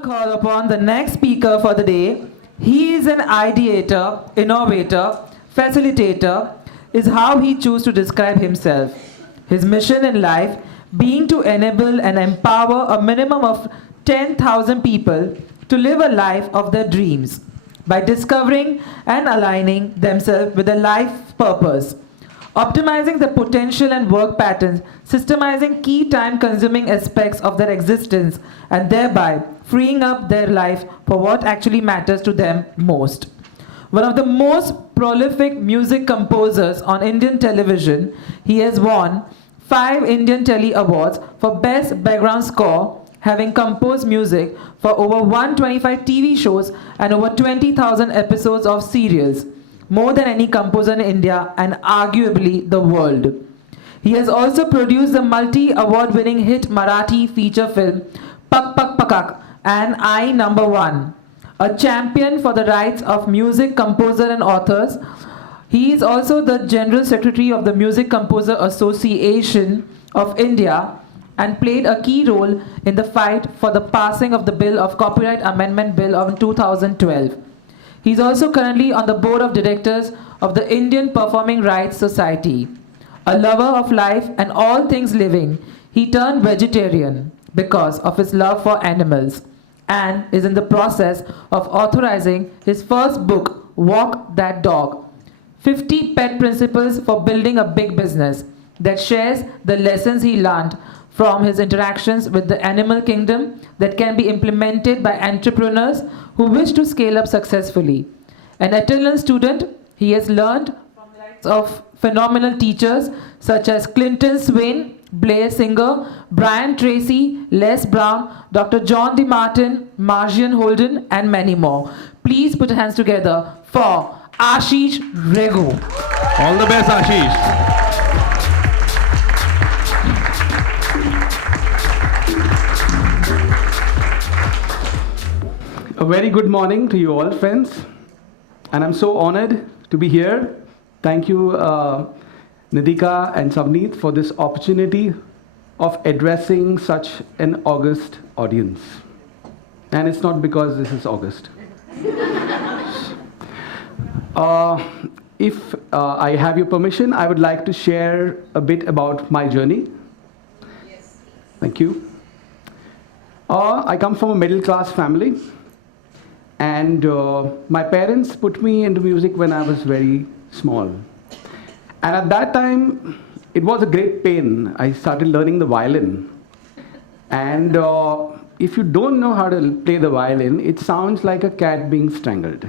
call upon the next speaker for the day. He is an ideator, innovator, facilitator, is how he chose to describe himself. His mission in life being to enable and empower a minimum of 10,000 people to live a life of their dreams by discovering and aligning themselves with a life purpose, optimizing the potential and work patterns, systemizing key time-consuming aspects of their existence, and thereby freeing up their life for what actually matters to them most. One of the most prolific music composers on Indian television, he has won 5 Indian Telly Awards for Best Background Score, having composed music for over 125 TV shows and over 20,000 episodes of serials, more than any composer in India and arguably the world. He has also produced the multi-award-winning hit Marathi feature film Pak Pak Pakak and I Number One, a champion for the rights of music composer and authors. He is also the General Secretary of the Music Composer Association of India and played a key role in the fight for the passing of the Bill of Copyright Amendment Bill of 2012. He is also currently on the board of directors of the Indian Performing Rights Society. A lover of life and all things living, he turned vegetarian because of his love for animals and is in the process of authorizing his first book, Walk That Dog, 50 Pet Principles for Building a Big Business, that shares the lessons he learned from his interactions with the animal kingdom that can be implemented by entrepreneurs who wish to scale up successfully. An eternal student, he has learned from the likes of phenomenal teachers such as Clinton Swayne, Blair Singer, Brian Tracy, Les Brown, Dr. John DeMartini, Marjean Holden, and many more. Please put your hands together for Aashish Rego. All the best, Aashish. A very good morning to you all, friends. And I'm so honored to be here. Thank you, Nidika and Savneet, for this opportunity of addressing such an august audience. And it's not because this is August. If I have your permission, I would like to share a bit about my journey. Yes. Thank you. I come from a middle-class family. And my parents put me into music when I was very small. And at that time, it was a great pain. I started learning the violin. And if you don't know how to play the violin, it sounds like a cat being strangled.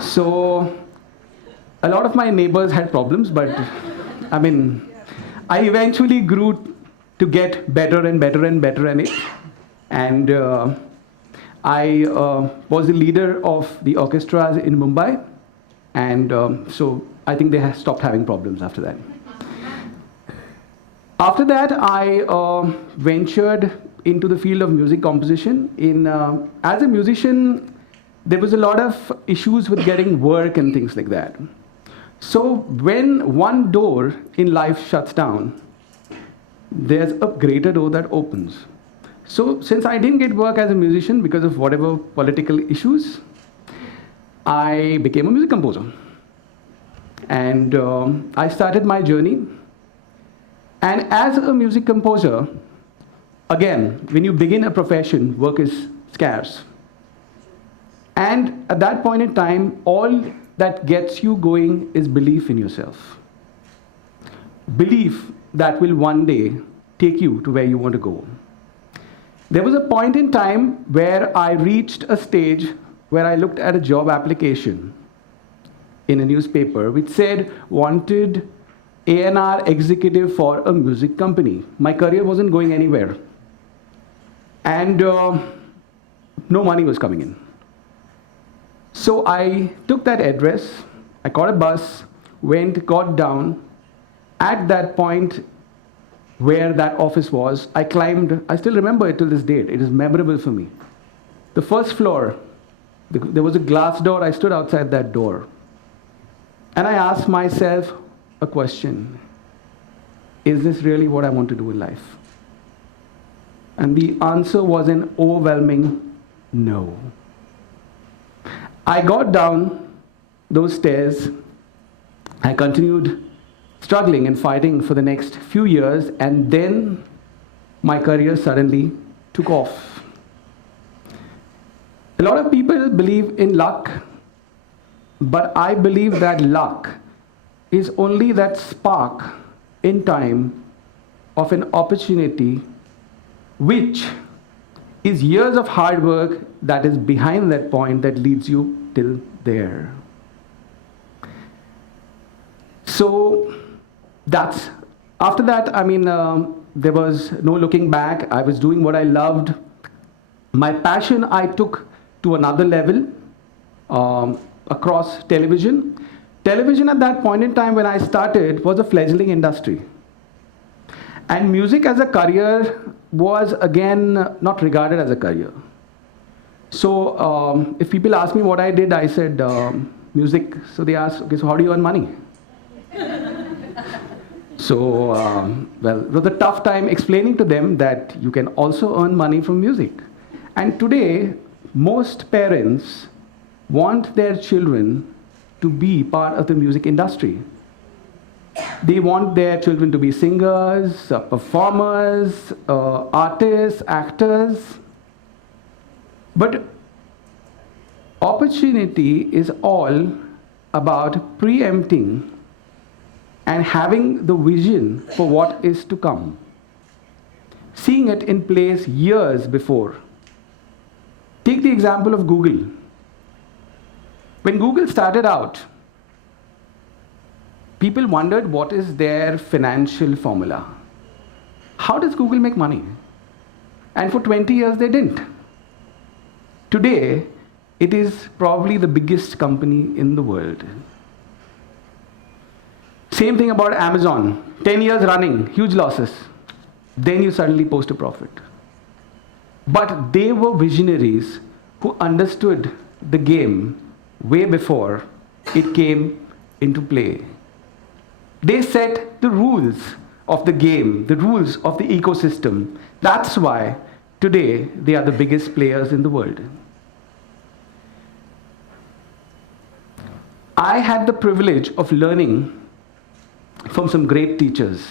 So a lot of my neighbors had problems, but I mean, I eventually grew to get better and better and better at it. And I was the leader of the orchestras in Mumbai, and so I think they stopped having problems after that. After that, I ventured into the field of music composition. As a musician, there was a lot of issues with getting work and things like that. So when one door in life shuts down, there's a greater door that opens. So since I didn't get work as a musician because of whatever political issues, I became a music composer. And I started my journey. And as a music composer, again, when you begin a profession, work is scarce. And at that point in time, all that gets you going is belief in yourself. Belief that will one day take you to where you want to go. There was a point in time where I reached a stage where I looked at a job application in a newspaper which said, wanted A&R executive for a music company. My career wasn't going anywhere. And no money was coming in. So I took that address, I caught a bus, went, got down. At that point where that office was, I climbed, I still remember it till this date, it is memorable for me. The first floor, there was a glass door, I stood outside that door. And I asked myself a question. Is this really what I want to do in life? And the answer was an overwhelming no. I got down those stairs. I continued struggling and fighting for the next few years, and then my career suddenly took off. A lot of people believe in luck, but I believe that luck is only that spark in time of an opportunity which is years of hard work that is behind that point that leads you till there. So that's, after that, there was no looking back. I was doing what I loved. My passion I took to another level across television. Television at that point in time when I started was a fledgling industry. And music as a career was again not regarded as a career. So if people ask me what I did, I said music. So they asked, okay, so how do you earn money? So, well, it was a tough time explaining to them that you can also earn money from music. And today, most parents want their children to be part of the music industry. They want their children to be singers, performers, artists, actors. But opportunity is all about preempting and having the vision for what is to come. Seeing it in place years before. Take the example of Google. When Google started out, people wondered what is their financial formula. How does Google make money? And for 20 years they didn't. Today, it is probably the biggest company in the world. Same thing about Amazon. 10 years running, huge losses. Then you suddenly post a profit. But they were visionaries who understood the game way before it came into play. They set the rules of the game, the rules of the ecosystem. That's why today they are the biggest players in the world. I had the privilege of learning from some great teachers.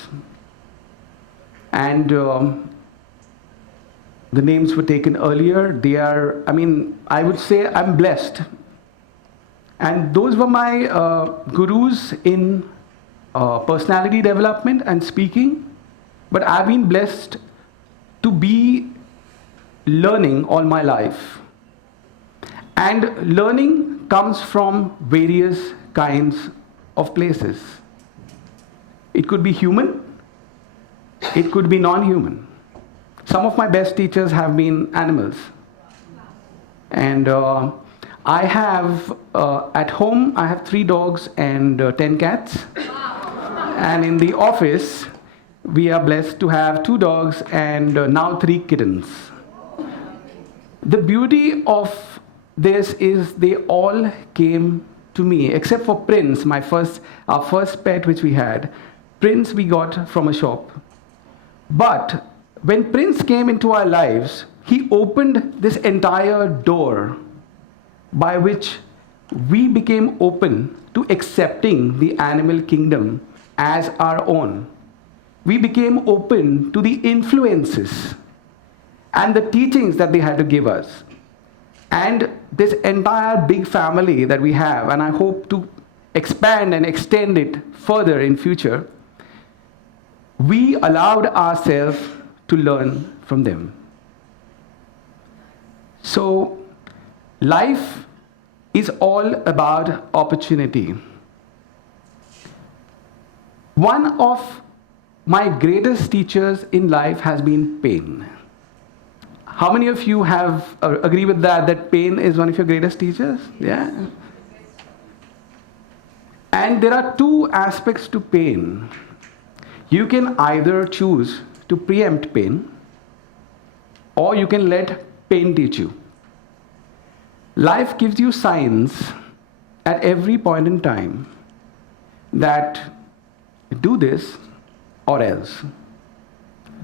And the names were taken earlier. They are, I would say I'm blessed. And those were my gurus in personality development and speaking. But I've been blessed to be learning all my life. And learning comes from various kinds of places. It could be human, it could be non-human. Some of my best teachers have been animals. And I have, at home, I have 3 dogs and 10 cats. And in the office, we are blessed to have 2 dogs and now 3 kittens. The beauty of this is they all came to me, except for Prince, our first pet which we had. Prince we got from a shop. But when Prince came into our lives, he opened this entire door by which we became open to accepting the animal kingdom as our own. We became open to the influences and the teachings that they had to give us. And this entire big family that we have, and I hope to expand and extend it further in future, we allowed ourselves to learn from them. So, life is all about opportunity. One of my greatest teachers in life has been pain. How many of you have agree with that pain is one of your greatest teachers? Yeah. And there are 2 aspects to pain. You can either choose to preempt pain, or you can let pain teach you. Life gives you signs at every point in time that do this or else.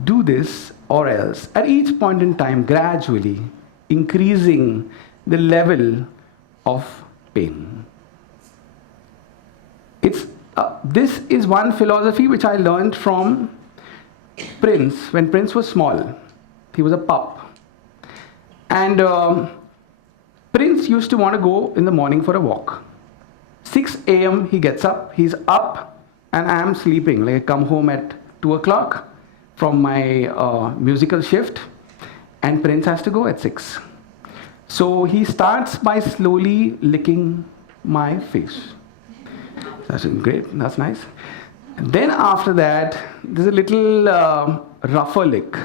Do this or else, at each point in time, gradually increasing the level of pain. This is one philosophy which I learned from Prince when Prince was small. He was a pup. And Prince used to want to go in the morning for a walk. 6 a.m. he gets up, he's up, and I am sleeping. Like I come home at 2 o'clock from my musical shift, and Prince has to go at 6. So he starts by slowly licking my face. That's great, that's nice. And then after that, there's a little rougher lick.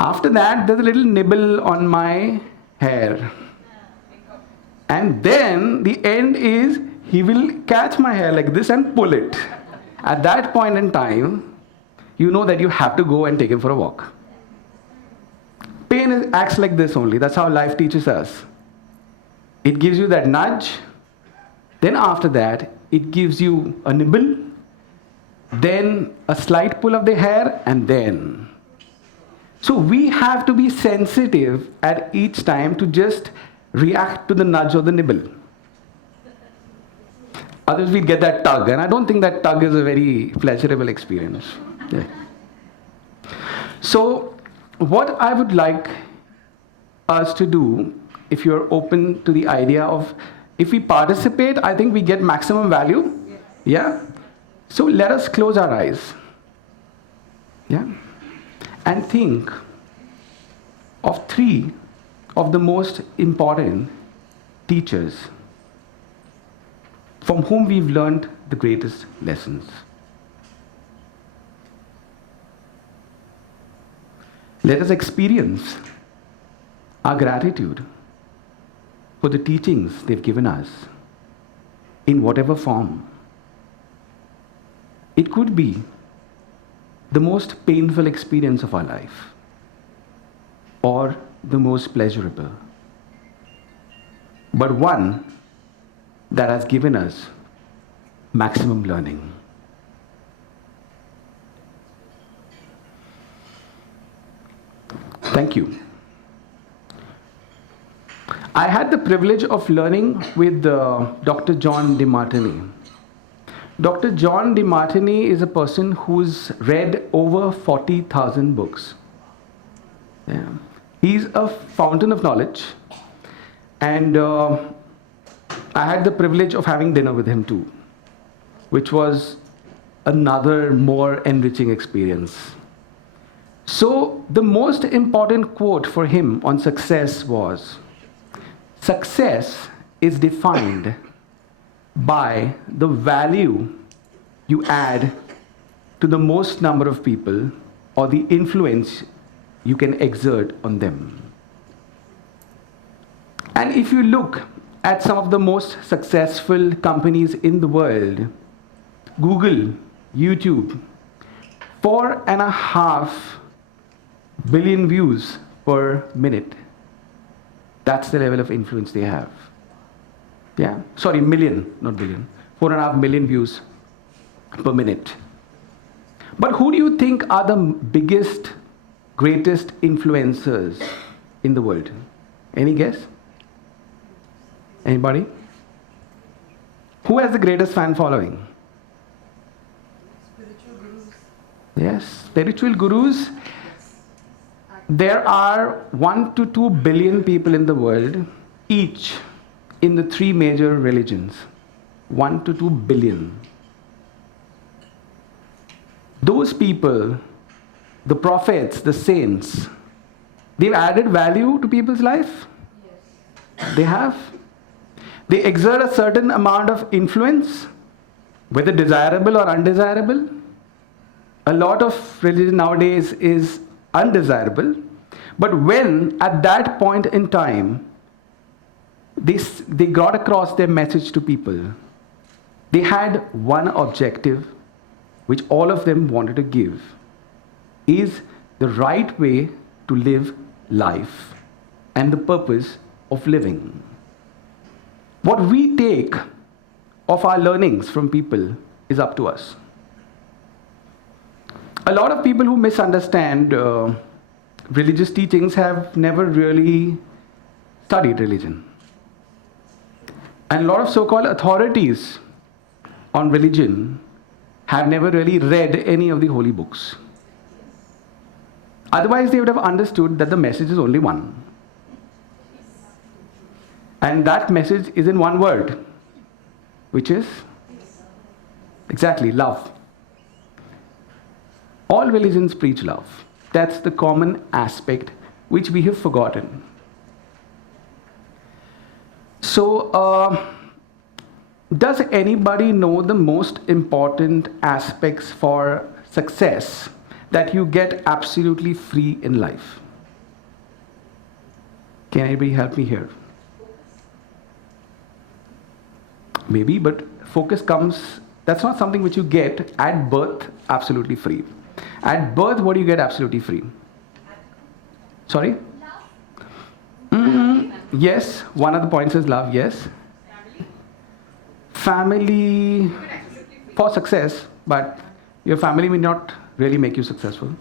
After that, there's a little nibble on my hair. And then the end is, he will catch my hair like this and pull it. At that point in time, you know that you have to go and take him for a walk. Pain acts like this only. That's how life teaches us. It gives you that nudge. Then after that, it gives you a nibble, then a slight pull of the hair, and then. So we have to be sensitive at each time to just react to the nudge or the nibble. Otherwise we get that tug, and I don't think that tug is a very pleasurable experience. Yeah. So what I would like us to do, if you're open to the idea of, if we participate, I think we get maximum value. Yeah? So let us close our eyes. Yeah? And think of 3 of the most important teachers from whom we've learned the greatest lessons. Let us experience our gratitude for the teachings they've given us in whatever form. It could be the most painful experience of our life or the most pleasurable, but one that has given us maximum learning. Thank you. I had the privilege of learning with Dr. John DeMartini. Dr. John DeMartini is a person who's read over 40,000 books. Yeah. He's a fountain of knowledge, and I had the privilege of having dinner with him too, which was another more enriching experience. So the most important quote for him on success was, "Success is defined by the value you add to the most number of people or the influence you can exert on them." And if you look at some of the most successful companies in the world, Google, YouTube, 4.5 billion views per minute. That's the level of influence they have. Yeah, sorry, million, not billion. 4.5 million views per minute. But who do you think are the biggest, greatest influencers in the world? Any guess? Anybody? Who has the greatest fan following? Spiritual gurus. Yes, spiritual gurus. There are 1 to 2 billion people in the world, each in the 3 major religions. 1 to 2 billion. Those people, the prophets, the saints, they've added value to people's life? Yes. They have. They exert a certain amount of influence, whether desirable or undesirable. A lot of religion nowadays is undesirable, but when at that point in time they got across their message to people, they had one objective which all of them wanted to give, is the right way to live life and the purpose of living. What we take of our learnings from people is up to us. A lot of people who misunderstand religious teachings have never really studied religion. And a lot of so-called authorities on religion have never really read any of the holy books. Otherwise, they would have understood that the message is only one. And that message is in one word, which is exactly love. All religions preach love. That's the common aspect which we have forgotten. So, does anybody know the most important aspects for success that you get absolutely free in life? Can anybody help me here? Maybe, but focus comes, that's not something which you get at birth absolutely free. At birth, what do you get absolutely free? Sorry? Yes, one of the points is love, yes. Family for success, but your family may not really make you successful.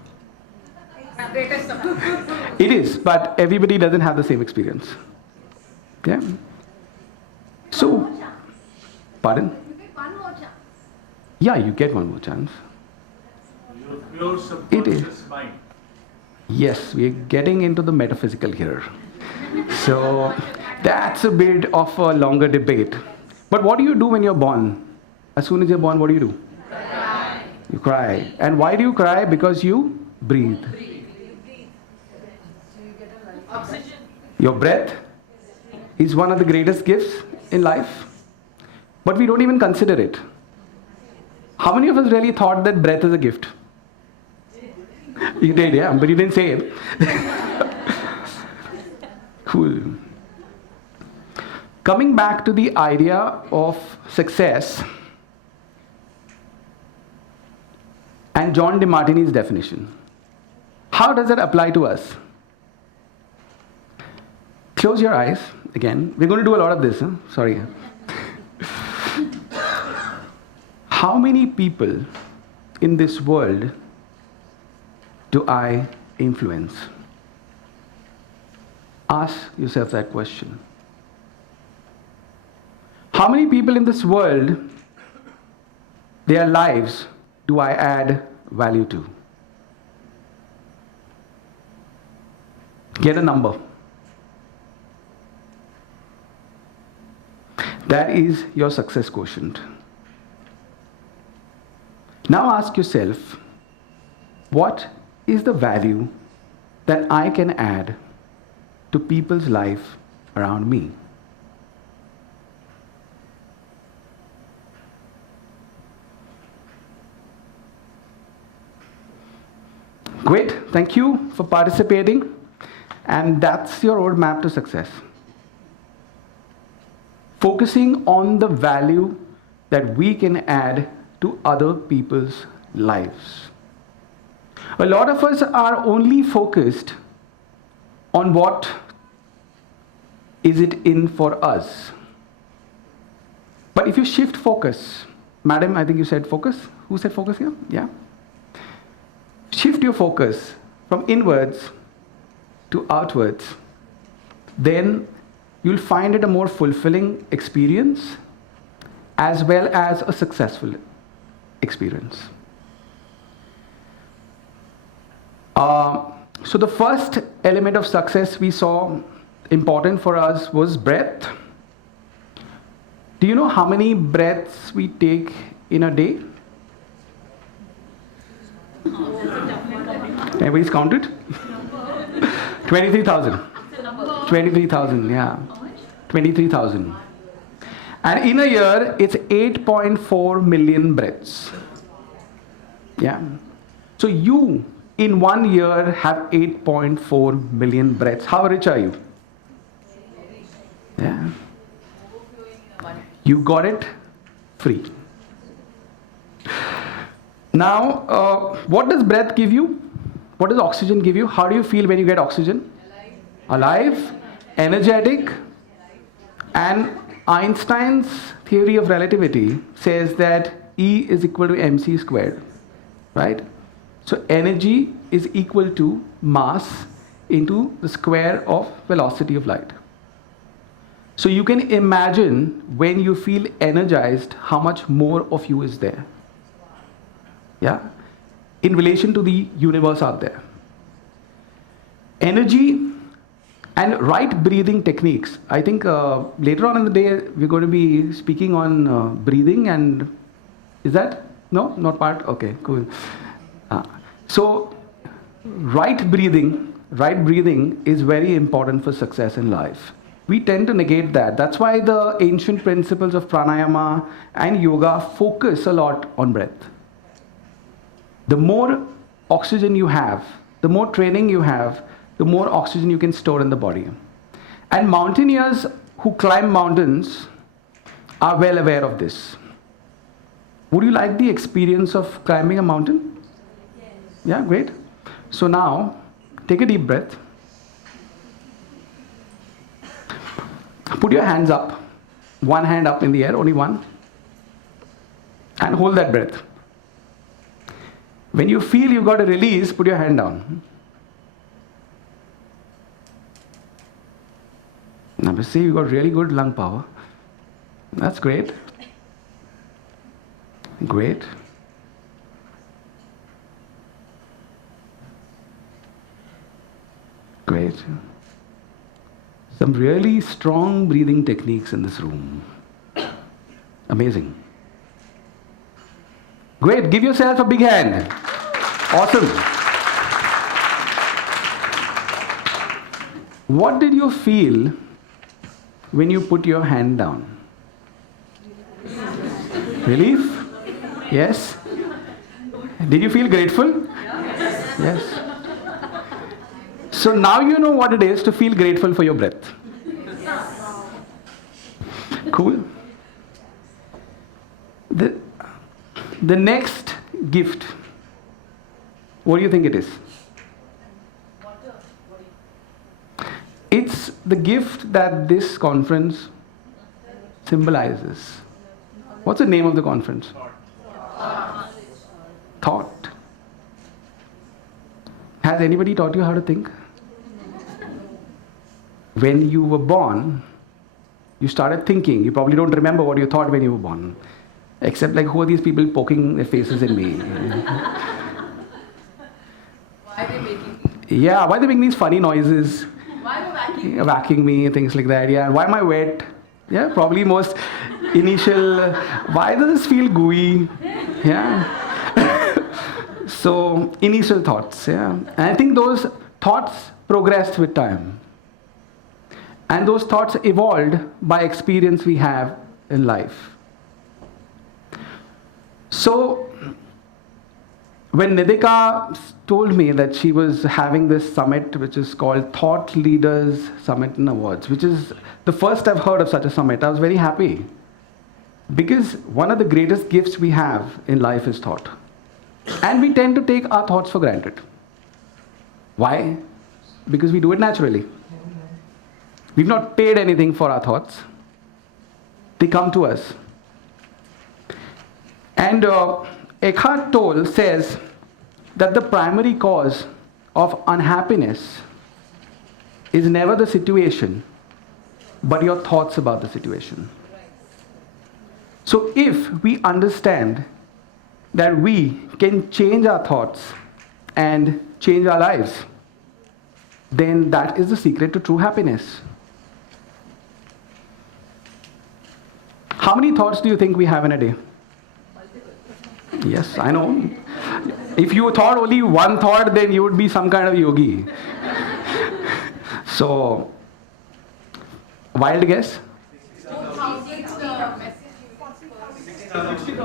It is, but everybody doesn't have the same experience. Yeah. So, pardon? Yeah, you get one more chance. Your subconscious mind. Yes, we are getting into the metaphysical here. So that's a bit of a longer debate. But what do you do when you're born? As soon as you're born, what do you do? Cry. You cry. And why do you cry? Because you breathe. Oxygen. Your breath is one of the greatest gifts in life. But we don't even consider it. How many of us really thought that breath is a gift? You did, yeah, but you didn't say it. Cool. Coming back to the idea of success and John DeMartini's definition. How does that apply to us? Close your eyes again. We're going to do a lot of this. Sorry. How many people in this world do I influence? Ask yourself that question. How many people in this world, their lives, do I add value to? Get a number. That is your success quotient. Now ask yourself, what is the value that I can add to people's life around me? Great, thank you for participating. And that's your roadmap to success. Focusing on the value that we can add to other people's lives. A lot of us are only focused on what is it in for us. But if you shift focus, madam, I think you said focus. Who said focus here? Yeah. Shift your focus from inwards to outwards. Then you'll find it a more fulfilling experience as well as a successful experience. So the first element of success we saw important for us was breath. Do you know how many breaths we take in a day? Everybody's counted? 23,000. 23,000, yeah. 23,000. And in a year, it's 8.4 million breaths. Yeah. So you, in 1 year, have 8.4 million breaths. How rich are you? Yeah. You got it free. Now, what does breath give you? What does oxygen give you? How do you feel when you get oxygen? Alive, energetic, and Einstein's theory of relativity says that E is equal to mc squared, right? So energy is equal to mass into the square of velocity of light. So you can imagine when you feel energized, how much more of you is there. Yeah? In relation to the universe out there. Energy and right breathing techniques. I think later on in the day, we're going to be speaking on breathing and, is that? No? Not part? Okay, cool. So, right breathing is very important for success in life. We tend to negate that. That's why the ancient principles of pranayama and yoga focus a lot on breath. The more oxygen you have, the more training you have, the more oxygen you can store in the body. And mountaineers who climb mountains are well aware of this. Would you like the experience of climbing a mountain? Yes. Yeah, great. So now, take a deep breath. Put your hands up. One hand up in the air, only one. And hold that breath. When you feel you've got to release, put your hand down. Now, see, you've got really good lung power. That's great. Great. Great. Some really strong breathing techniques in this room. Amazing. Great. Give yourself a big hand. Awesome. What did you feel when you put your hand down? Relief? Yes? Did you feel grateful? Yes. So now you know what it is to feel grateful for your breath. Cool. The next gift, what do you think it is? It's the gift that this conference symbolizes. What's the name of the conference? Thought. Has anybody taught you how to think? When you were born, you started thinking. You probably don't remember what you thought when you were born. Except like, who are these people poking their faces in me? Why are they making? Yeah, why are they making these funny noises? Why are they whacking? Whacking me, things like that. Yeah, why am I wet? Yeah, probably most initial, why does this feel gooey? Yeah. So, initial thoughts, yeah. And I think those thoughts progressed with time. And those thoughts evolved by experience we have in life. So, when Nidika told me that she was having this summit, which is called Thought Leaders Summit and Awards, which is the first I've heard of such a summit, I was very happy. Because one of the greatest gifts we have in life is thought. And we tend to take our thoughts for granted. Why? Because we do it naturally. We've not paid anything for our thoughts. They come to us. And Eckhart Tolle says that the primary cause of unhappiness is never the situation, but your thoughts about the situation. So if we understand that we can change our thoughts and change our lives, then that is the secret to true happiness. How many thoughts do you think we have in a day? Yes, I know. If you thought only one thought, then you would be some kind of yogi. So, wild guess?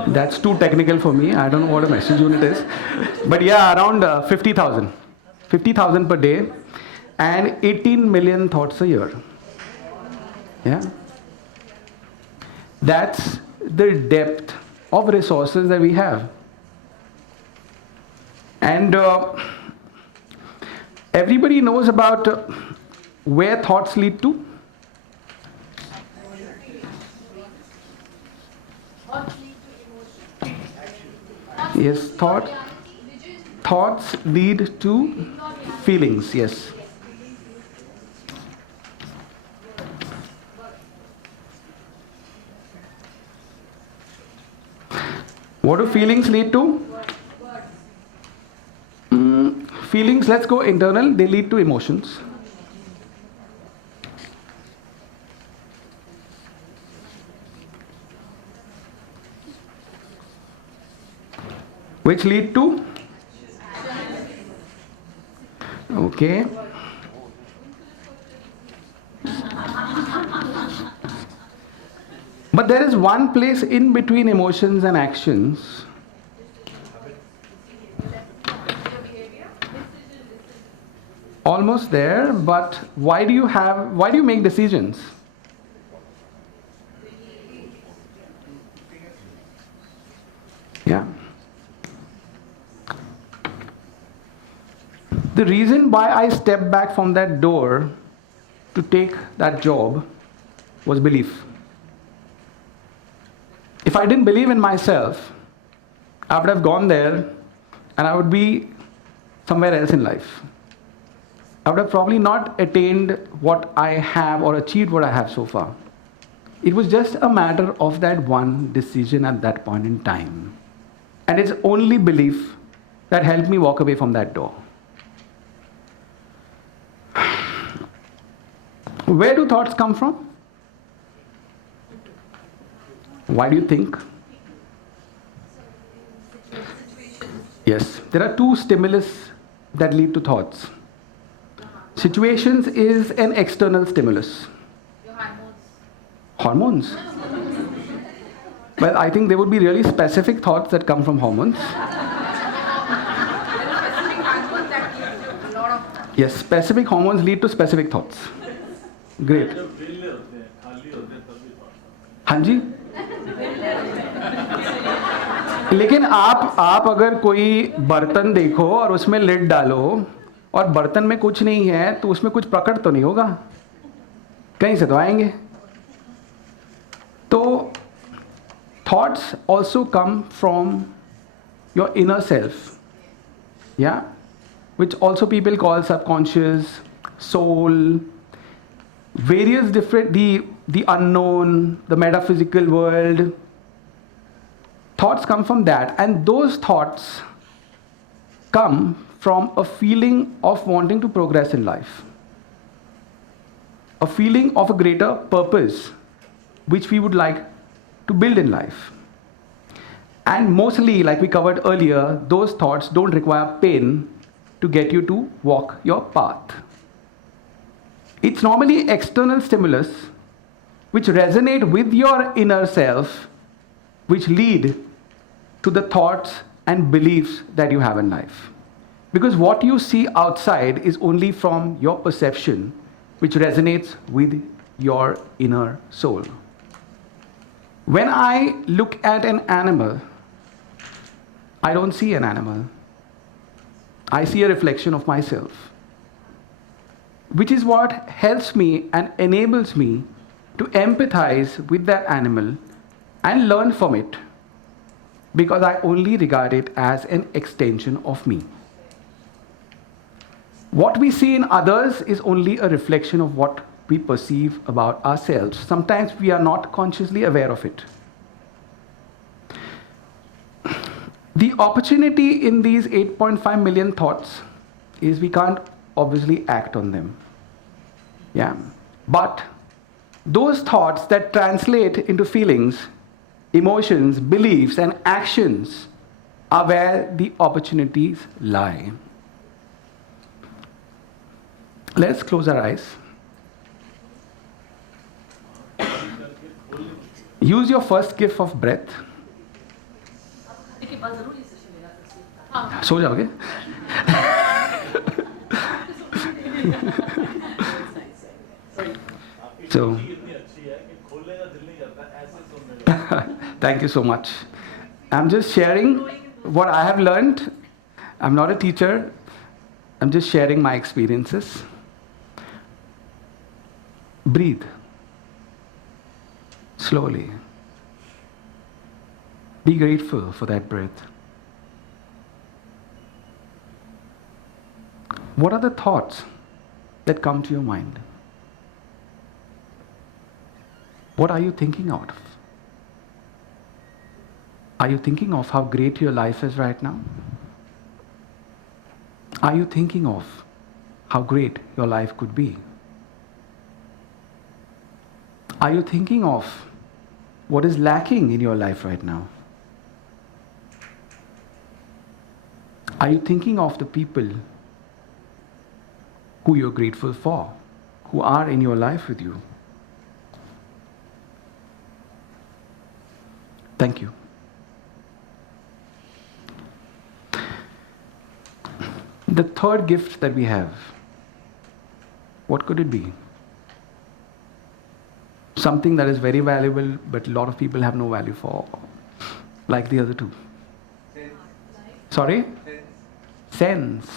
That's too technical for me. I don't know what a message unit is. But yeah, around 50,000. 50,000 per day and 18 million thoughts a year. Yeah? That's the depth of resources that we have. And everybody knows about where thoughts lead to. Yes, thought. thoughts lead to feelings, yes. What do feelings lead to? Feelings, let's go internal, they lead to emotions. Which lead to? Okay. But there is one place in between emotions and actions. Almost there, but why do you make decisions? Yeah. The reason why I stepped back from that door to take that job was belief. If I didn't believe in myself, I would have gone there and I would be somewhere else in life. I would have probably not attained what I have or achieved what I have so far. It was just a matter of that one decision at that point in time. And it's only belief that helped me walk away from that door. Where do thoughts come from? Why do you think? Yes, there are two stimulus that lead to thoughts. Situations is an external stimulus. Your hormones. Hormones? Well, I think there would be really specific thoughts that come from hormones. There are specific hormones that lead to a lot of. Yes, specific hormones lead to specific thoughts. Great. जब वेले होते हैं, खाली होते हैं, तभी thoughts हाँ जी. लेकिन आप अगर कोई बर्तन देखो और उसमें लिड डालो और बर्तन में कुछ नहीं है तो उसमें कुछ प्रकट तो नहीं होगा, कहीं से तो आएंगे. तो thoughts also come from your inner self, yeah, which also people call subconscious, soul, various different, the unknown, the metaphysical world. Thoughts come from that, and those thoughts come from a feeling of wanting to progress in life, a feeling of a greater purpose which we would like to build in life. And mostly, like we covered earlier, those thoughts don't require pain to get you to walk your path. It's normally external stimulus which resonate with your inner self, which lead to the thoughts and beliefs that you have in life. Because what you see outside is only from your perception, which resonates with your inner soul. When I look at an animal, I don't see an animal. I see a reflection of myself, which is what helps me and enables me to empathize with that animal and learn from it, because I only regard it as an extension of me. What we see in others is only a reflection of what we perceive about ourselves. Sometimes we are not consciously aware of it. The opportunity in these 8.5 million thoughts is we can't obviously act on them. Yeah. But those thoughts that translate into feelings, emotions, beliefs, and actions are where the opportunities lie. Let's close our eyes. Use your first gift of breath. सो जाओगे? So, thank you so much. I'm just sharing what I have learned. I'm not a teacher. I'm just sharing my experiences. Breathe. Slowly. Be grateful for that breath. What are the thoughts that come to your mind? What are you thinking of? Are you thinking of how great your life is right now? Are you thinking of how great your life could be? Are you thinking of what is lacking in your life right now? Are you thinking of the people who you're grateful for, who are in your life with you? Thank you. The third gift that we have, what could it be? Something that is very valuable, but a lot of people have no value for, like the other two. Sense. Sorry? Sense. Sense.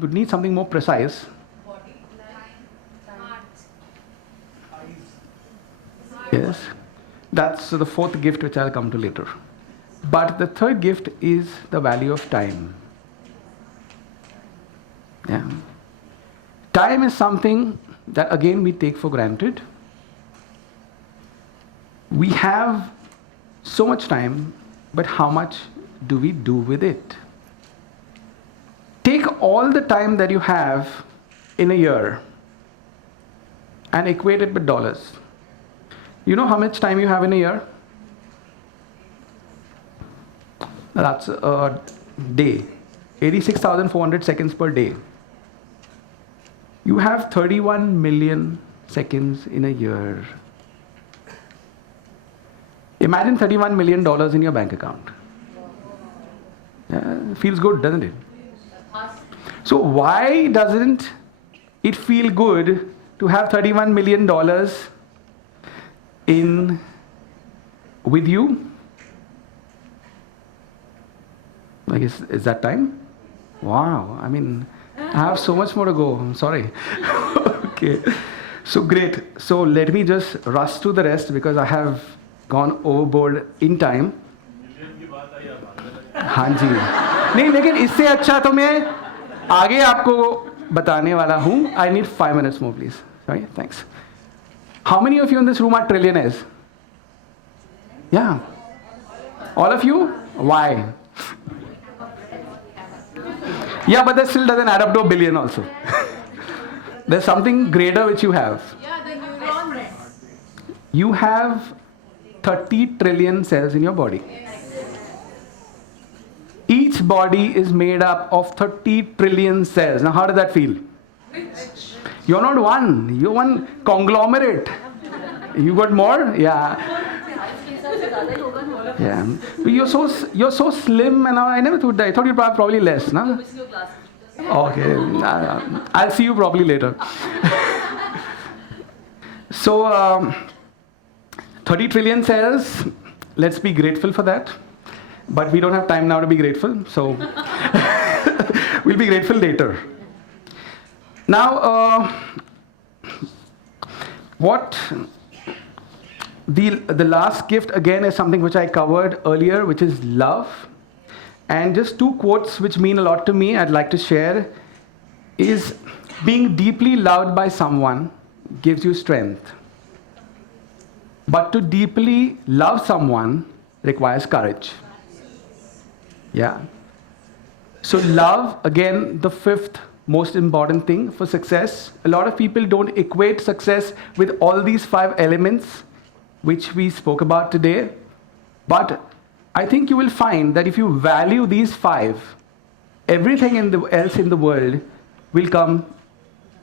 Would need something more precise. Body, heart, Eyes. Yes. That's the fourth gift, which I'll come to later. But the third gift is the value of time. Yeah. Time is something that again we take for granted. We have so much time, but how much do we do with it? Take all the time that you have in a year and equate it with dollars. You know how much time you have in a year? That's a day. 86,400 seconds per day. You have 31 million seconds in a year. Imagine $31 million in your bank account. Yeah, feels good, doesn't it? So why doesn't it feel good to have $31 million in with you? Like, is that time? Wow, I mean, I have so much more to go. I'm sorry. Okay, so great. So let me just rush through the rest because I have gone overboard in time. Million की बात आई अब आगे हाँ जी, नहीं लेकिन इससे अच्छा तो मैं आगे आपको बताने वाला हूँ. I need 5 minutes more, please. Sorry, thanks. How many of you in this room are trillionaires? Yeah. All of you? Why? Yeah, but that still doesn't add up to a billion also. There's something greater which you have. yeah, the neurons. You have 30 trillion cells in your body. Each body is made up of 30 trillion cells. Now, how does that feel? You're not one. You're one conglomerate. You got more? Yeah. Yeah. You're so slim, and I never thought that. I thought you'd probably less, no? Okay. I'll see you probably later. So, 30 trillion cells. Let's be grateful for that. But we don't have time now to be grateful, so we'll be grateful later. Now, what the last gift again is something which I covered earlier, which is love. And just 2 quotes which mean a lot to me I'd like to share is being deeply loved by someone gives you strength. But to deeply love someone requires courage. Yeah. So love, again, the 5th most important thing for success. A lot of people don't equate success with all these 5 elements which we spoke about today. But I think you will find that if you value these 5, everything else in the world will come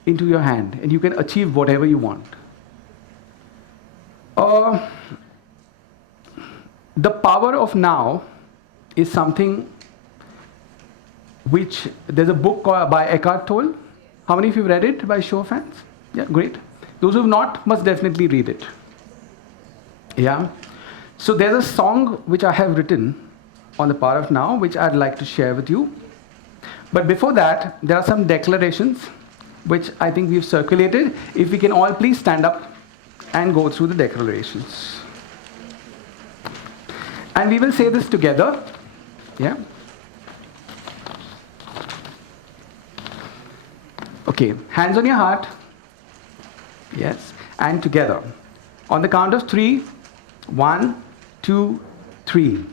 into your hand and you can achieve whatever you want. The power of now is something which, there's a book by Eckhart Tolle. How many of you have read it by show of hands? Yeah, great. Those who have not must definitely read it. Yeah. So there's a song which I have written on the power of now, which I'd like to share with you. But before that, there are some declarations which I think we've circulated. If we can all please stand up and go through the declarations. And we will say this together. Yeah. Okay, hands on your heart. Yes, and together. On the count of 3, 1, 2, 3.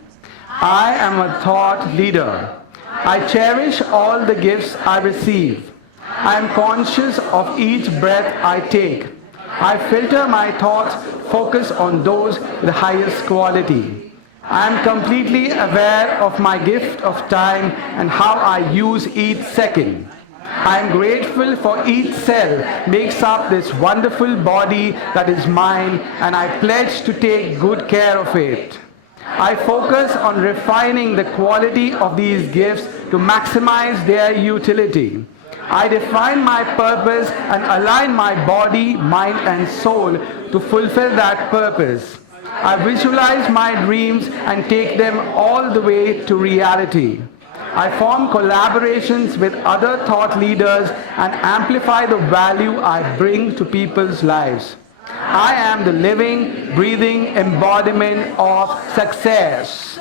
I am a thought leader. I cherish all the gifts I receive. I am conscious of each breath I take. I filter my thoughts, focus on those with the highest quality. I am completely aware of my gift of time and how I use each second. I am grateful for each cell makes up this wonderful body that is mine, and I pledge to take good care of it. I focus on refining the quality of these gifts to maximize their utility. I define my purpose and align my body, mind and soul to fulfill that purpose. I visualize my dreams and take them all the way to reality. I form collaborations with other thought leaders and amplify the value I bring to people's lives. I am the living, breathing embodiment of success.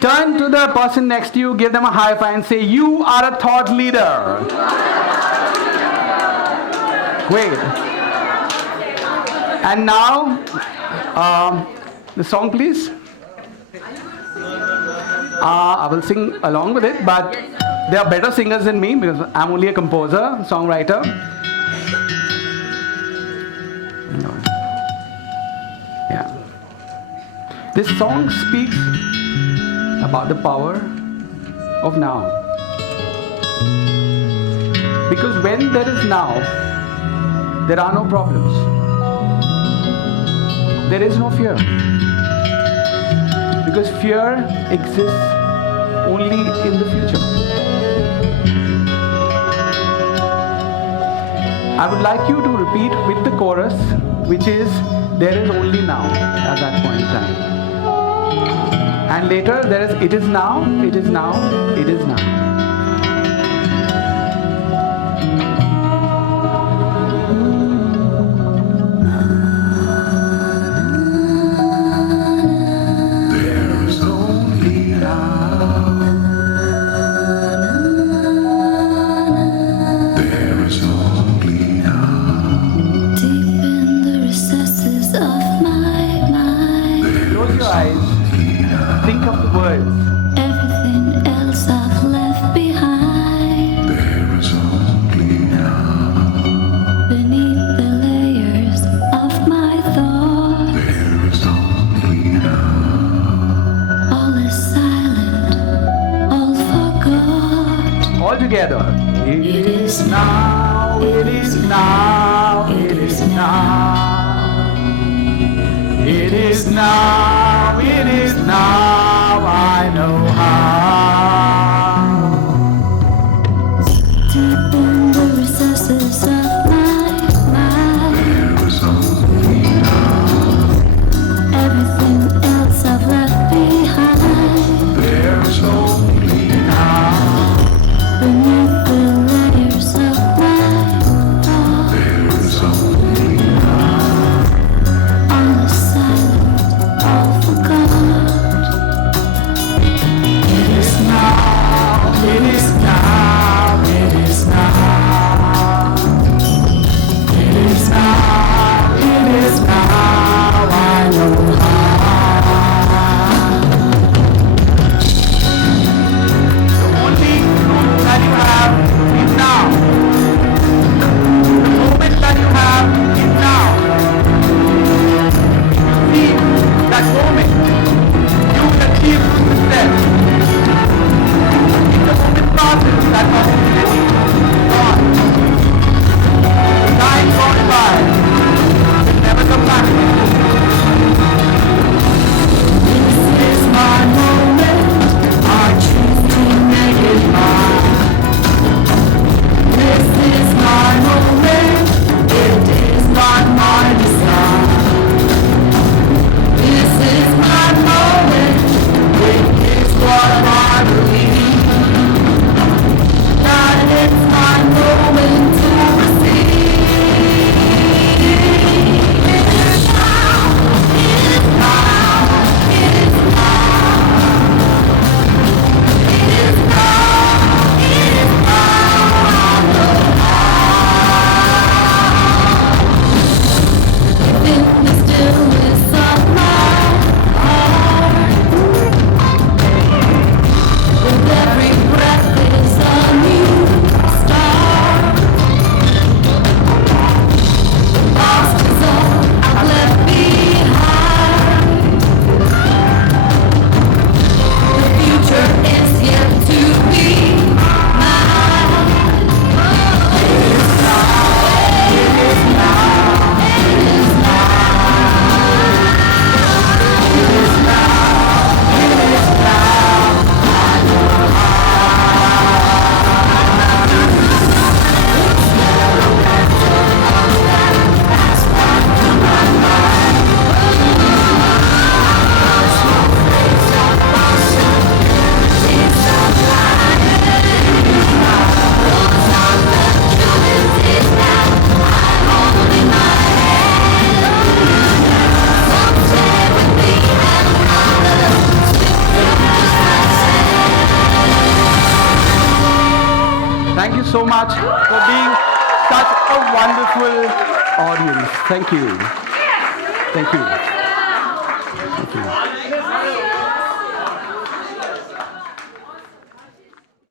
Turn to the person next to you, give them a high five and say, you are a thought leader. Great. And now, the song please. I will sing along with it, but they are better singers than me because I'm only a composer, songwriter. No. Yeah. This song speaks about the power of now. Because when there is now, there are no problems. There is no fear. Because fear exists only in the future. I would like you to repeat with the chorus, which is, there is only now at that point in time. And later there is, it is now, it is now, it is now. Together. It is now, it is now, it is now. It is now, it is now, I know how. Deep in the recesses of my mind, there is only now. Everything else I've left behind. There is only now. Beneath the layers of my thoughts, There is only now. all is silent, all forgot. It is now, it is now, it is now. Thank you so much for being such a wonderful audience. Thank you. Thank you. Thank you.